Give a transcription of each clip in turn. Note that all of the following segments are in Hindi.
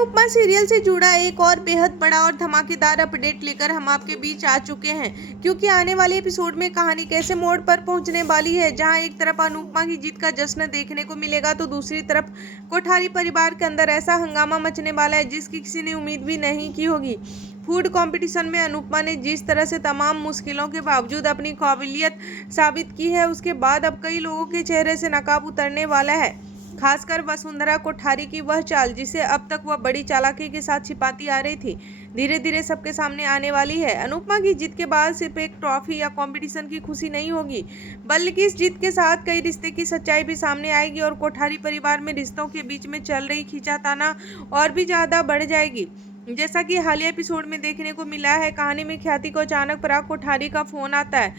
उपमा सीरियल से जुड़ा एक और बेहद बड़ा और धमाकेदार अपडेट लेकर हम आपके बीच आ चुके हैं, क्योंकि आने वाले एपिसोड में कहानी कैसे मोड़ पर पहुंचने वाली है, जहां एक तरफ अनुपमा की जीत का जश्न देखने को मिलेगा तो दूसरी तरफ कोठारी परिवार के अंदर ऐसा हंगामा मचने वाला है जिसकी किसी ने उम्मीद भी नहीं की होगी। फूड कंपटीशन में अनुपमा ने जिस तरह से तमाम मुश्किलों के बावजूद अपनी काबिलियत साबित की है, उसके बाद अब कई लोगों के चेहरे से नकाब उतरने वाला है। खासकर वसुंधरा कोठारी की वह चाल, जिसे अब तक वह बड़ी चालाकी के साथ छिपाती आ रही थी, धीरे धीरे सबके सामने आने वाली है। अनुपमा की जीत के बाद सिर्फ एक ट्रॉफी या कंपटीशन की खुशी नहीं होगी, बल्कि इस जीत के साथ कई रिश्ते की सच्चाई भी सामने आएगी और कोठारी परिवार में रिश्तों के बीच में चल रही खींचाताना और भी ज्यादा बढ़ जाएगी। जैसा कि हालिया एपिसोड में देखने को मिला है, कहानी में ख्याति को अचानक पराग कोठारी का फोन आता है।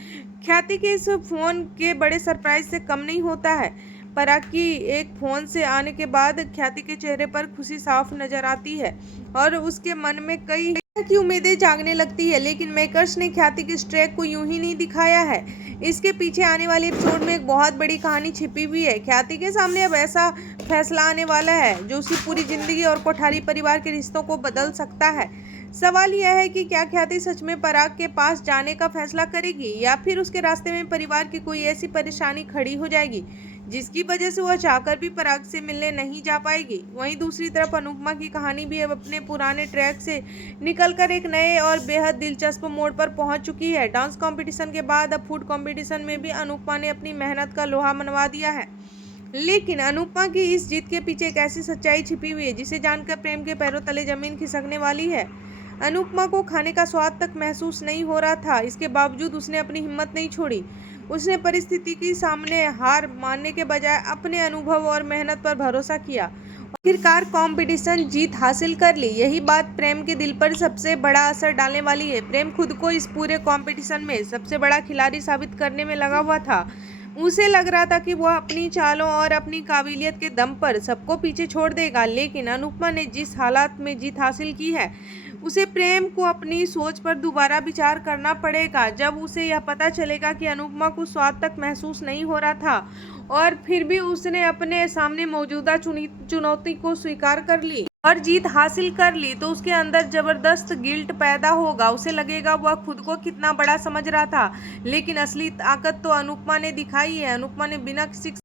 ख्याति के इस फोन के बड़े सरप्राइज से कम नहीं होता है। पराग की एक फोन से आने के बाद ख्याति के चेहरे पर खुशी साफ नजर आती है और उसके मन में कई की उम्मीदें जागने लगती है। लेकिन मेकर्स ने ख्याति के इस ट्रैक को यूं ही नहीं दिखाया है। इसके पीछे आने वाले एपिसोड में एक बहुत बड़ी कहानी छिपी हुई है। ख्याति के सामने अब ऐसा फैसला आने वाला है जो उसकी पूरी जिंदगी और कोठारी परिवार के रिश्तों को बदल सकता है। सवाल यह है कि क्या ख्याति सच में पराग के पास जाने का फैसला करेगी, या फिर उसके रास्ते में परिवार की कोई ऐसी परेशानी खड़ी हो जाएगी जिसकी वजह से वह चाहकर भी पराग से मिलने नहीं जा पाएगी। वहीं दूसरी तरफ अनुपमा की कहानी भी अब अपने पुराने ट्रैक से निकलकर एक नए और बेहद दिलचस्प मोड़ पर पहुंच चुकी है। डांस कंपटीशन के बाद अब फूड कंपटीशन में भी अनुपमा ने अपनी मेहनत का लोहा मनवा दिया है। लेकिन अनुपमा की इस जीत के पीछे एक ऐसी सच्चाई छिपी हुई है जिसे जानकर प्रेम के पैरों तले जमीन खिसकने वाली है। अनुपमा को खाने का स्वाद तक महसूस नहीं हो रहा था, इसके बावजूद उसने अपनी हिम्मत नहीं छोड़ी। उसने परिस्थिति के सामने हार मानने के बजाय अपने अनुभव और मेहनत पर भरोसा किया। आखिरकार कंपटीशन जीत हासिल कर ली। यही बात प्रेम के दिल पर सबसे बड़ा असर डालने वाली है। प्रेम खुद को इस पूरे कंपटीशन में सबसे बड़ा खिलाड़ी साबित करने में लगा हुआ था। उसे लग रहा था कि वह अपनी चालों और अपनी काबिलियत के दम पर सबको पीछे छोड़ देगा। लेकिन अनुपमा ने जिस हालात में जीत हासिल की है, उसे प्रेम को अपनी सोच पर दोबारा विचार करना पड़ेगा। जब उसे यह पता चलेगा कि अनुपमा को स्वाद तक महसूस नहीं हो रहा था और फिर भी उसने अपने सामने मौजूदा चुनौती को स्वीकार कर ली और जीत हासिल कर ली, तो उसके अंदर जबरदस्त गिल्ट पैदा होगा। उसे लगेगा वह खुद को कितना बड़ा समझ रहा था। लेकिन असली ताकत तो अनुपमा ने दिखाई है। अनुपमा ने बिना किसी